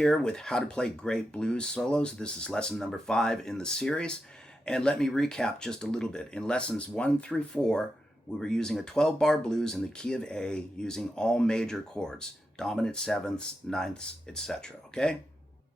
here with how to play great blues solos. This is lesson number 5 in the series. And let me recap just a little bit. In lessons 1 through 4, we were using a 12-bar blues in the key of A using all major chords, dominant sevenths, ninths, etc. Okay?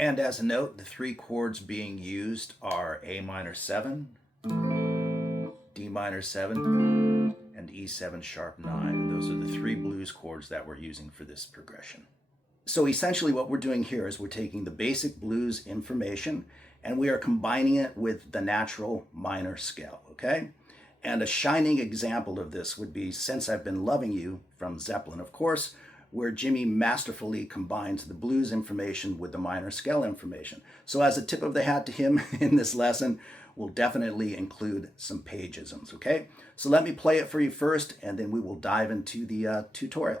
And as a note, the 3 chords being used are A minor 7, D minor 7, and E7 sharp 9. Those are the 3 blues chords that we're using for this progression. So essentially what we're doing here is we're taking the basic blues information and we are combining it with the natural minor scale, okay? And a shining example of this would be Since I've Been Loving You from Zeppelin, of course, where Jimmy masterfully combines the blues information with the minor scale information. So as a tip of the hat to him in this lesson, we'll definitely include some pageisms, okay? So let me play it for you first, and then we will dive into the tutorial.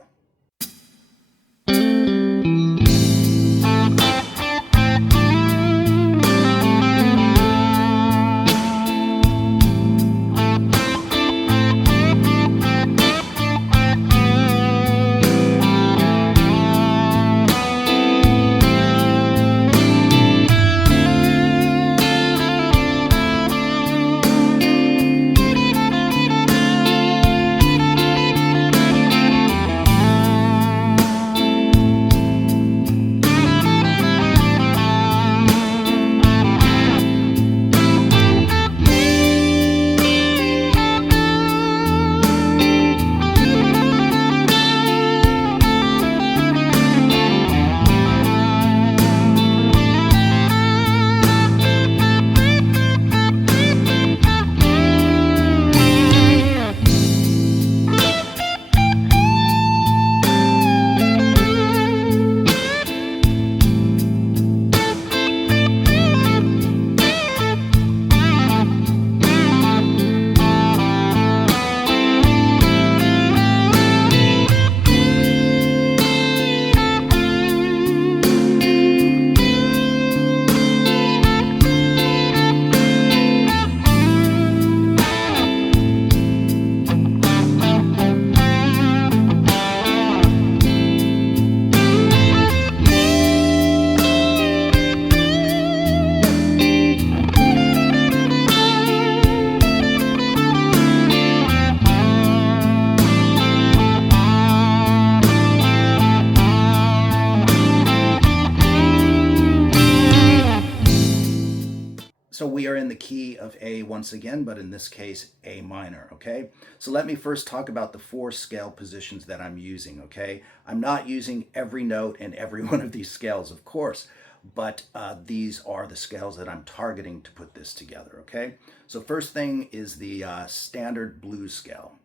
So we are in the key of A once again, but in this case, A minor, okay? So let me first talk about the 4 scale positions that I'm using, okay? I'm not using every note in every one of these scales, of course, but these are the scales that I'm targeting to put this together, okay? So first thing is the standard blues scale.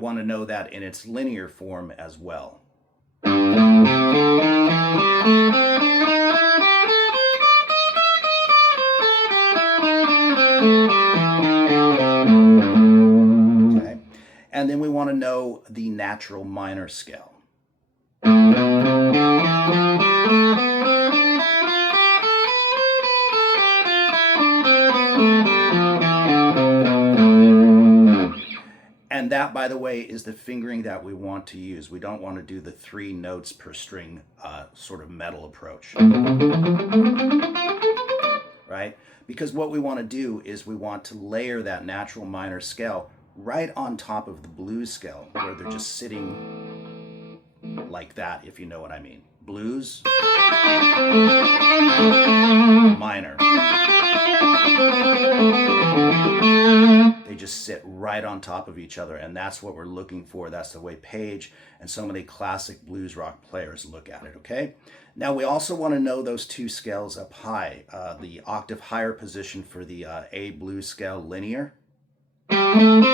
Want to know that in its linear form as well. Okay. And then we want to know the natural minor scale. And that, by the way, is the fingering that we want to use. We don't want to do the 3 notes per string sort of metal approach. Right? Because what we want to do is we want to layer that natural minor scale right on top of the blues scale, where they're just sitting like that, if you know what I mean. Blues, minor. They just sit right on top of each other, and that's what we're looking for. That's the way Page and so many classic blues rock players look at it, okay? Now we also want to know those 2 scales up high, the octave higher position for the A blues scale linear. And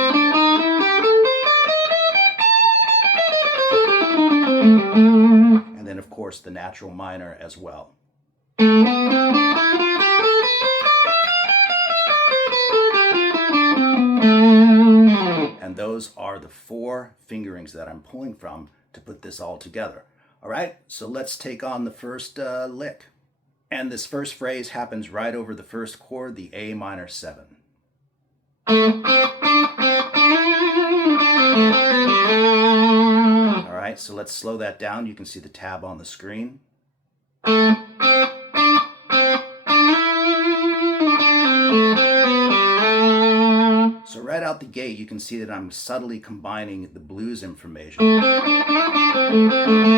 then of course the natural minor as well. And those are the 4 fingerings that I'm pulling from to put this all together. All right, so let's take on the first lick. And this first phrase happens right over the first chord, the A minor 7. All right, so let's slow that down. You can see the tab on the screen. So right out the gate, you can see that I'm subtly combining the blues information.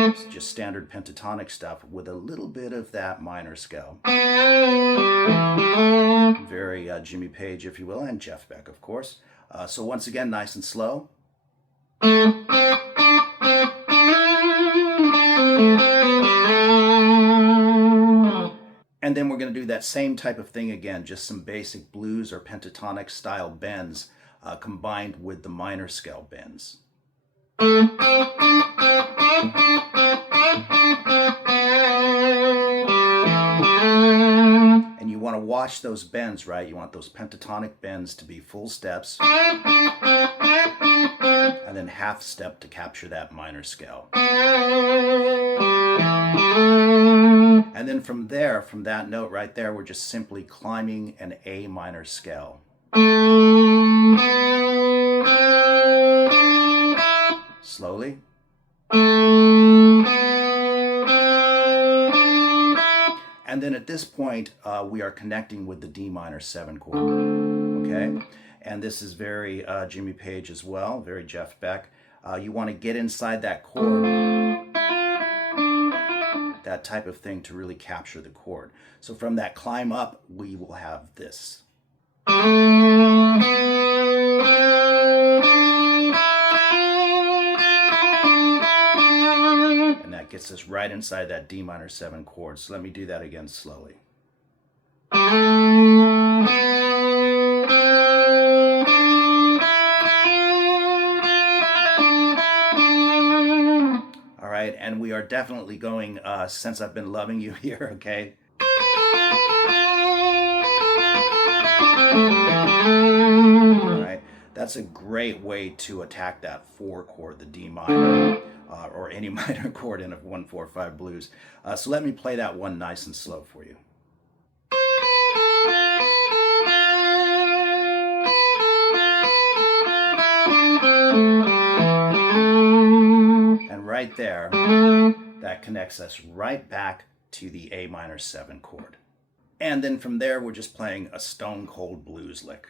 It's just standard pentatonic stuff with a little bit of that minor scale. Very Jimmy Page, if you will, and Jeff Beck, of course. So once again, nice and slow. And then we're going to do that same type of thing again, just some basic blues or pentatonic style bends combined with the minor scale bends. And you want to watch those bends, right? You want those pentatonic bends to be full steps and then half step to capture that minor scale. And then from there, from that note right there, we're just simply climbing an A minor scale. Slowly. And then at this point, we are connecting with the D minor 7 chord, okay? And this is very Jimmy Page as well, very Jeff Beck. You want to get inside that chord, that type of thing, to really capture the chord. So from that climb up, we will have this. And that gets us right inside that D minor 7 chord. So let me do that again slowly. All right, and we are definitely going Since I've Been Loving You here, okay? All right, that's a great way to attack that 4 chord, the D minor, or any minor chord in a 1-4-5 blues. So let me play that one nice and slow for you. And right there, that connects us right back to the A minor 7 chord. And then from there, we're just playing a stone cold blues lick.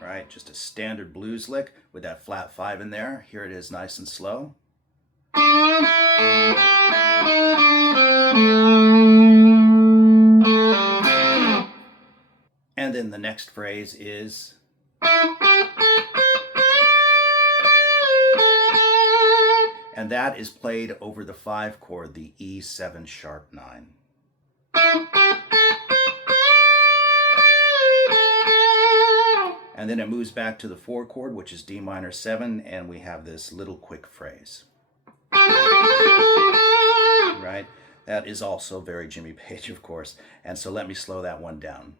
Right, just a standard blues lick with that flat 5 in there. Here it is, nice and slow. And then the next phrase is, and that is played over the 5 chord, the E7 sharp 9. And then it moves back to the 4 chord, which is D minor 7, and we have this little quick phrase. Right? That is also very Jimmy Page, of course. And so let me slow that one down.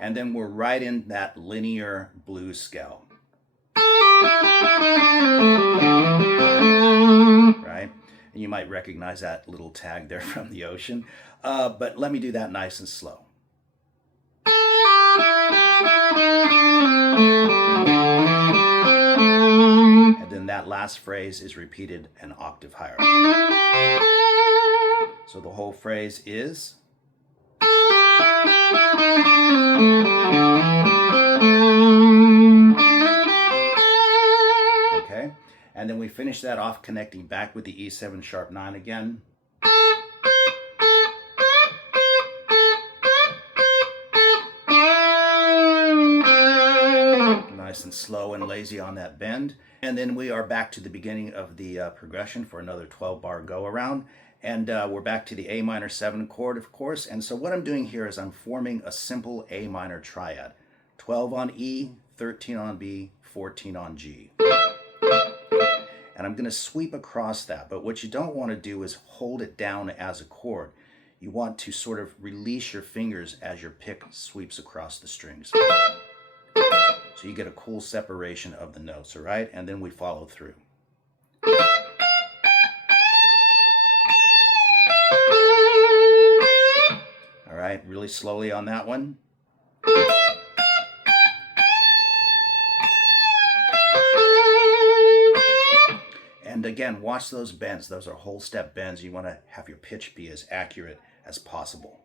And then we're right in that linear blues scale. Right? And you might recognize that little tag there from the ocean. But let me do that nice and slow. And then that last phrase is repeated an octave higher. So the whole phrase is, okay, and then we finish that off connecting back with the E7 sharp 9 again. Nice and slow and lazy on that bend. And then we are back to the beginning of the progression for another 12-bar go-around. And we're back to the A minor 7 chord, of course. And so what I'm doing here is I'm forming a simple A minor triad. 12 on E, 13 on B, 14 on G. And I'm going to sweep across that. But what you don't want to do is hold it down as a chord. You want to sort of release your fingers as your pick sweeps across the strings. So you get a cool separation of the notes, all right? And then we follow through. All right, really slowly on that one. And again, watch those bends. Those are whole step bends. You want to have your pitch be as accurate as possible.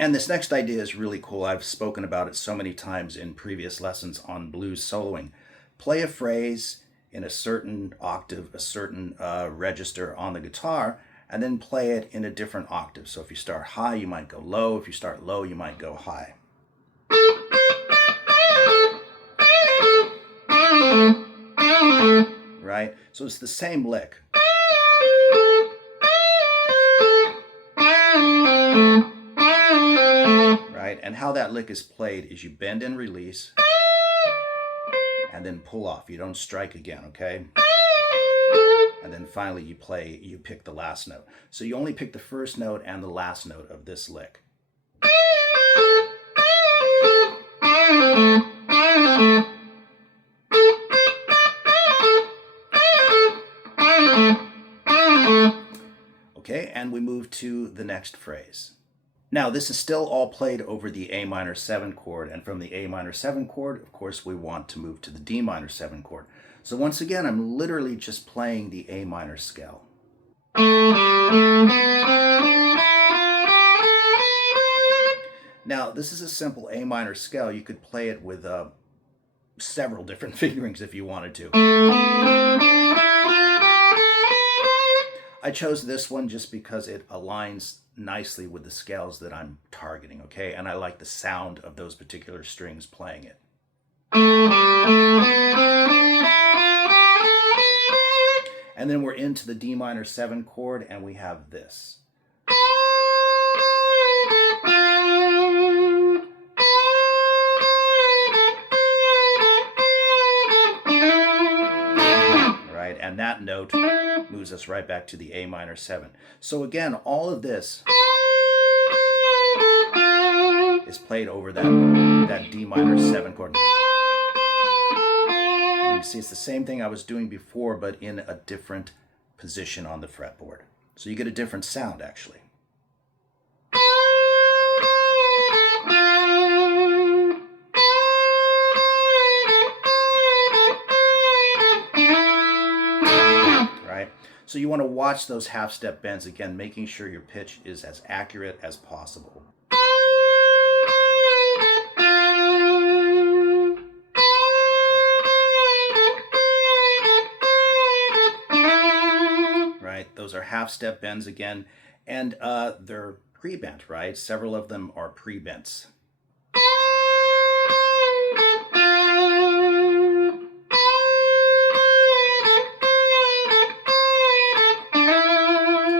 And this next idea is really cool. I've spoken about it so many times in previous lessons on blues soloing. Play a phrase in a certain octave, a certain register on the guitar, and then play it in a different octave. So if you start high, you might go low. If you start low, you might go high. Right? So it's the same lick. Right? And how that lick is played is you bend and release, and then pull off. You don't strike again, okay? And then finally you pick the last note. So you only pick the first note and the last note of this lick. Okay, and we move to the next phrase. Now, this is still all played over the A minor 7 chord, and from the A minor 7 chord, of course, we want to move to the D minor 7 chord. So once again, I'm literally just playing the A minor scale. Now, this is a simple A minor scale. You could play it with several different fingerings if you wanted to. I chose this one just because it aligns nicely with the scales that I'm targeting, okay? And I like the sound of those particular strings playing it. And then we're into the D minor 7 chord, and we have this. Right, and that note moves us right back to the A minor 7. So again, all of this is played over that D minor 7 chord. You can see it's the same thing I was doing before, but in a different position on the fretboard. So you get a different sound, actually. Right? So you want to watch those half-step bends, again, making sure your pitch is as accurate as possible. Right? Those are half-step bends again, and they're pre-bent, right? Several of them are pre-bents.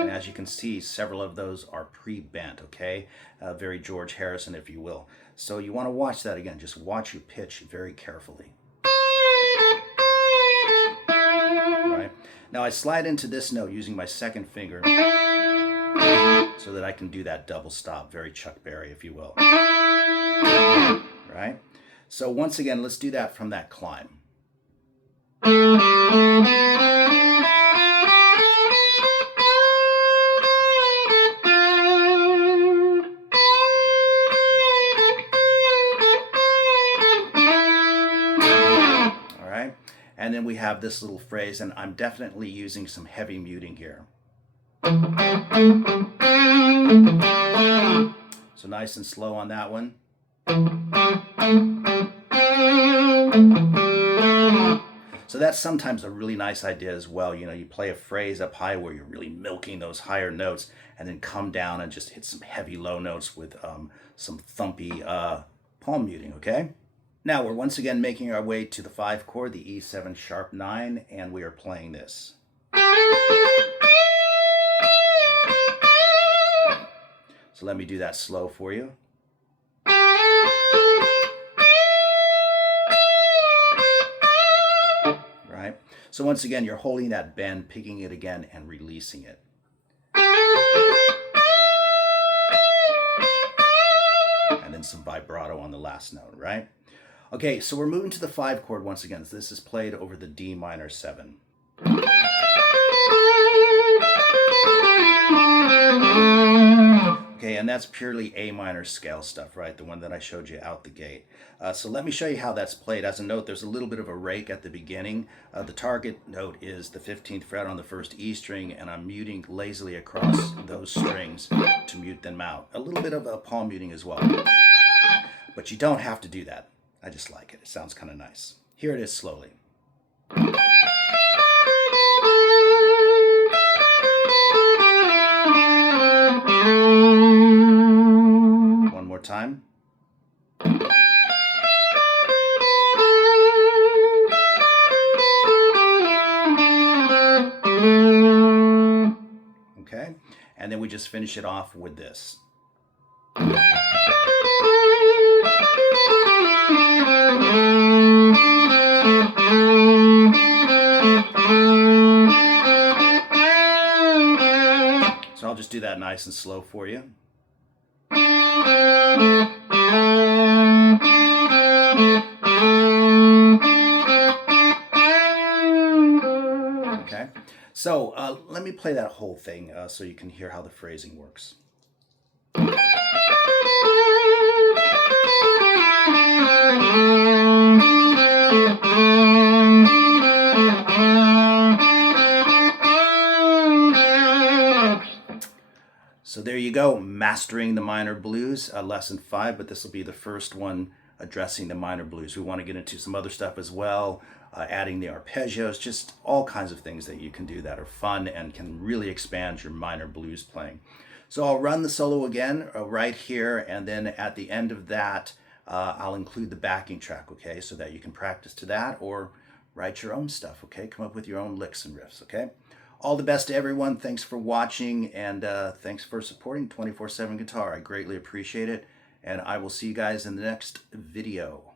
And as you can see, several of those are pre-bent, okay? Very George Harrison, if you will. So you want to watch that again. Just watch your pitch very carefully. Right? Now I slide into this note using my second finger so that I can do that double stop, very Chuck Berry, if you will. Right? So once again, let's do that from that climb. All right? And then we have this little phrase, and I'm definitely using some heavy muting here. So nice and slow on that one. So that's sometimes a really nice idea as well. You know, you play a phrase up high where you're really milking those higher notes, and then come down and just hit some heavy low notes with some thumpy palm muting, okay? Now we're once again making our way to the 5 chord, the E7 sharp 9, and we are playing this. So let me do that slow for you. Right? So once again, you're holding that bend, picking it again, and releasing it. And then some vibrato on the last note, right? Okay, so we're moving to the 5 chord once again. This is played over the D minor 7. Okay, and that's purely A minor scale stuff, right? The one that I showed you out the gate. So let me show you how that's played. As a note, there's a little bit of a rake at the beginning. The target note is the 15th fret on the first E string, and I'm muting lazily across those strings to mute them out. A little bit of a palm muting as well. But you don't have to do that. I just like it. It sounds kind of nice. Here it is slowly. One more time. Okay, and then we just finish it off with this. So I'll just do that nice and slow for you. Okay, so let me play that whole thing so you can hear how the phrasing works. So there you go, mastering the minor blues, lesson 5, but this will be the first one addressing the minor blues. We want to get into some other stuff as well, adding the arpeggios, just all kinds of things that you can do that are fun and can really expand your minor blues playing. So I'll run the solo again right here, and then at the end of that, I'll include the backing track, okay, so that you can practice to that or write your own stuff, okay? Come up with your own licks and riffs, okay? All the best to everyone. Thanks for watching, and thanks for supporting 24/7 Guitar. I greatly appreciate it, and I will see you guys in the next video.